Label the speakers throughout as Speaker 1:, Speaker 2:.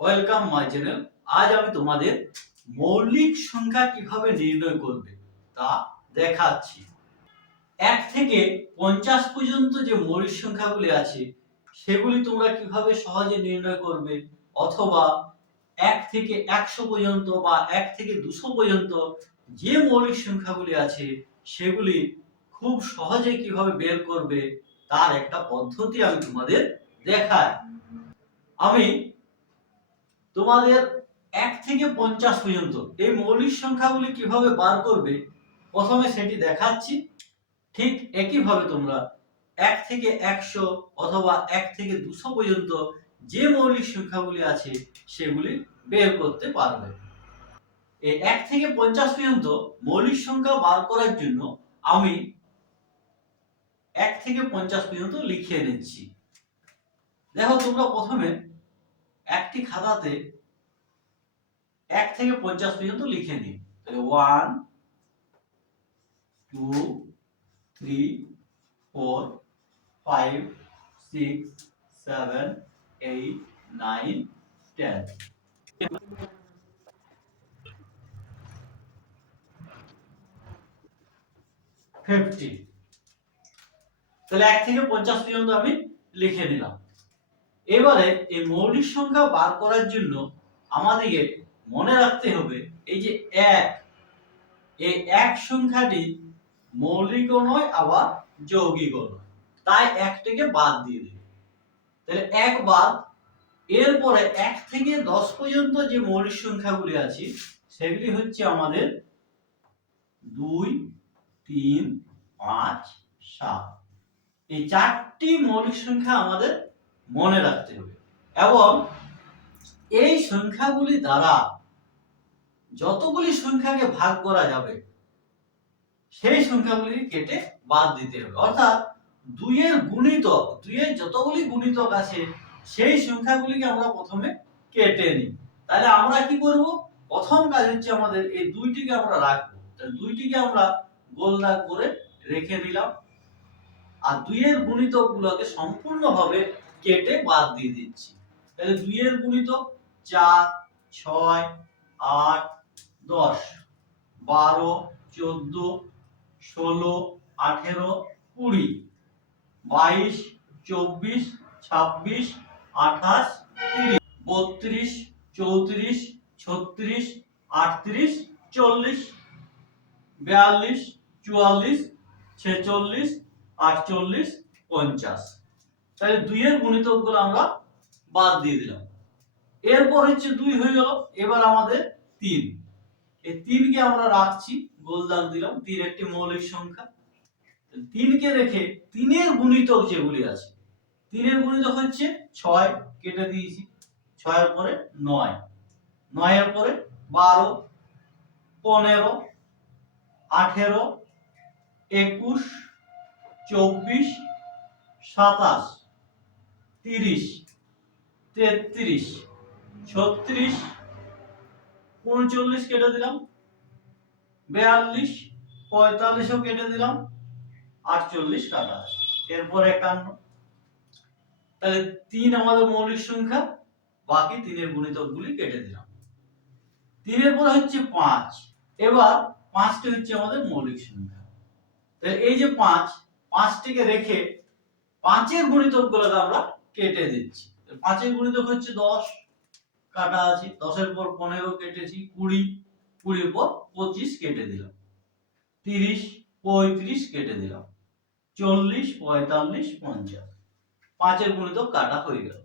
Speaker 1: Welcome my channel আজ আমি তোমাদের মৌলিক সংখ্যা কীভাবে নির্ণয় করবে তা দেখাচ্ছি। এক থেকে পঞ্চাশ পর্যন্ত যে মৌলিক সংখ্যাগুলি আছে, সেগুলি তোমরা কীভাবে সহজে নির্ণয় করবে? অথবা এক থেকে একশো পর্যন্ত বা এক থেকে দুশো পর্যন্ত যে মৌলিক সংখ্যাগুলি আছে, সেগুলি খুব সহজে কীভাবে বের করবে, তার একটা পদ্ধতি আমি তোমাদের দেখাই। আমি তোমাদের এক থেকে পঞ্চাশ পর্যন্ত। এই মৌলিক সংখ্যাগুলি কীভাবে বার করবে, প্রথমে সেটি দেখাচ্ছি। ঠিক একইভাবে তোমরা এক থেকে একশো অথবা এক থেকে দুশো পর্যন্ত যে মৌলিক সংখ্যাগুলি আছে, সেগুলি বের করতে পারবে। এই এক থেকে পঞ্চাশ পর্যন্ত মৌলিক সংখ্যা বার করার জন্য আমি এক থেকে পঞ্চাশ পর্যন্ত লিখিয়ে নিচ্ছি দেখো তোমরা প্রথমে একটি খাতাতে এক থেকে পঞ্চাশ পর্যন্ত লিখে নিই তাহলে one two three four five six seven eight nine ten fifty তাহলে এক থেকে পঞ্চাশ পর্যন্ত আমি লিখে নিলাম। এবারে এই মৌলিক সংখ্যা বার করার জন্য আমাদেরকে মনে রাখতে হবে এই যে এক। এই এক সংখ্যাটি মৌলিকও নয়, আবার যৌগিকও নয়। তাই একটাকে বাদ দিয়ে দিই তাহলে এক বাদ, এরপরে এক থেকে দশ পর্যন্ত যে মৌলিক সংখ্যাগুলি আছে, সেগুলি হচ্ছে আমাদের দুই, তিন, পাঁচ, সাত। এই চারটি মৌলিক সংখ্যা আমাদের মনে রাখতে হবে। এবং এই সংখ্যাগুলি দ্বারা যতগুলি সংখ্যাকে ভাগ করা যাবে, সেই সংখ্যাগুলি কেটে বাদ দিতে হবে। অর্থাৎ দুইয়ের গুণিতক, দুইয়ের যতগুলি গুণিতক আছে, সেই সংখ্যাগুলিকে আমরা প্রথমে কেটে নিই। তাহলে আমরা কি করব? প্রথম কাজ হচ্ছে আমাদের এই দুইটিকে আমরা রাখব। দুইটিকে আমরা গোল দাগ করে রেখে দিলাম। আর দুইয়ের গুণিতক গুলোকে সম্পূর্ণভাবে কেটে বাদ দিয়ে দিচ্ছি। তাহলে দুইয়ের গুণিতক চার, ছয়, আট, দশ। বারো, চোদ্দ, ষোলো, আঠেরো, কুড়ি। বাইশ, চব্বিশ, ছাব্বিশ, আঠাশ, তিরিশ। বত্রিশ, চৌত্রিশ, ছত্রিশ, আটত্রিশ, চল্লিশ। বিয়াল্লিশ, চুয়াল্লিশ, ছেচল্লিশ, আটচল্লিশ, পঞ্চাশ। তাহলে দুইয়ের গুণিতকগুলো আমরা বাদ দিয়ে দিলাম। এরপর হচ্ছে দুই হয়ে গেল, এবার আমাদের তিন। এই তিনকে আমরা রাখছি, গোল দাগ দিলাম, তিন একটি মৌলিক সংখ্যা। তিনকে রেখে তিনের গুণিতক যেগুলি আছে, তিনের গুণিতক হচ্ছে ছয়, কেটে দিয়েছি। ছয়ের পরে নয়। নয়ের পরে বারো, পনেরো, আঠেরো, একুশ, চব্বিশ, সাতাশ। তিরিশ, তেত্রিশ, ছত্রিশ, উনচল্লিশ কেটে দিলাম, বিয়াল্লিশ, পঁয়তাল্লিশও কেটে দিলাম, আটচল্লিশ কাটা এরপর একান্ন। তাহলে তিন আমাদের মৌলিক সংখ্যা, বাকি তিনের গুণিতক গুলি কেটে দিলাম। তিনের পরে হচ্ছে পাঁচ। এবার পাঁচটি হচ্ছে আমাদের মৌলিক সংখ্যা। তাহলে এই যে পাঁচ, পাঁচটিকে রেখে পাঁচের গুণিতক গুলোকে আমরা কেটে দিচ্ছি। পাঁচের গুণিতক হচ্ছে দশ, কাটা আছে, দশের পর পনেরো কেটেছি, কুড়ি, কুড়ির পর পঁচিশ কেটে দিলাম। তিরিশ, পঁয়ত্রিশ কেটে দিলাম। চল্লিশ, পঁয়তাল্লিশ, পঞ্চাশ। পাঁচের গুণিতক কাটা হয়ে গেল।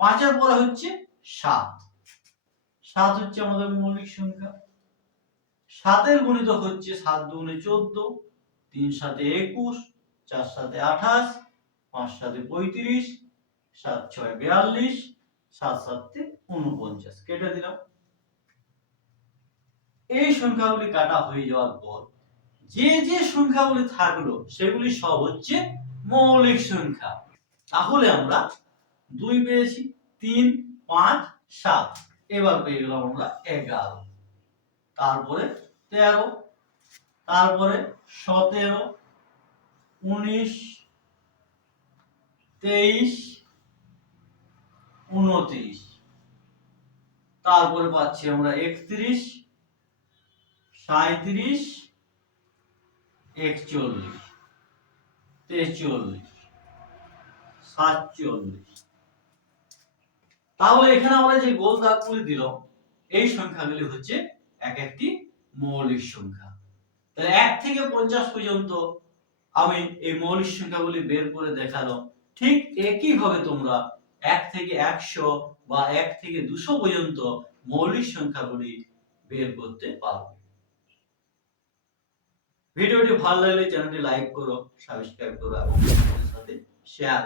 Speaker 1: পাঁচের পরে হচ্ছে সাত। সাত হচ্ছে আমাদের মৌলিক সংখ্যা। সাতের গুণিতক হচ্ছে সাত দুগুণে চোদ্দ, তিন সাথে একুশ, চার সাথে আঠাশ, পাঁচ সাথে পঁয়ত্রিশ সাত ছয় বিয়াল্লিশ, সাত সাতে উনপঞ্চাশ। কেটে দিলাম। এই সংখ্যাগুলি কাটা হয়ে যাওয়ার পর যে যে সংখ্যাগুলি থাকল, সেগুলি সব হচ্ছে মৌলিক সংখ্যা। তাহলে আমরা দুই পেয়েছি, তিন, পাঁচ, সাত। এবার পেয়ে গেলাম আমরা এগারো। তারপরে তেরো, তারপরে সতেরো, উনিশ, তেইশ উনত্রিশ। তারপরে পাচ্ছি আমরা একত্রিশ সাঁত্রিশ একচল্লিশ, তেচল্লিশ, সাতচল্লিশ। তাহলে এখানে আমরা যে গোল দাগগুলি দিলাম, এই সংখ্যাগুলি হচ্ছে এক একটি মৌলিক সংখ্যা। তাহলে এক থেকে পঞ্চাশ পর্যন্ত আমি এই মৌলিক সংখ্যাগুলি বের করে দেখালাম। ঠিক একই ভাবে তোমরা এক থেকে একশো বা এক থেকে দুশো পর্যন্ত মৌলিক সংখ্যাগুলি বের করতে পারবে। ভিডিওটি ভালো লাগলে চ্যানেলটি লাইক করো, সাবস্ক্রাইব করো এবং সাথে শেয়ার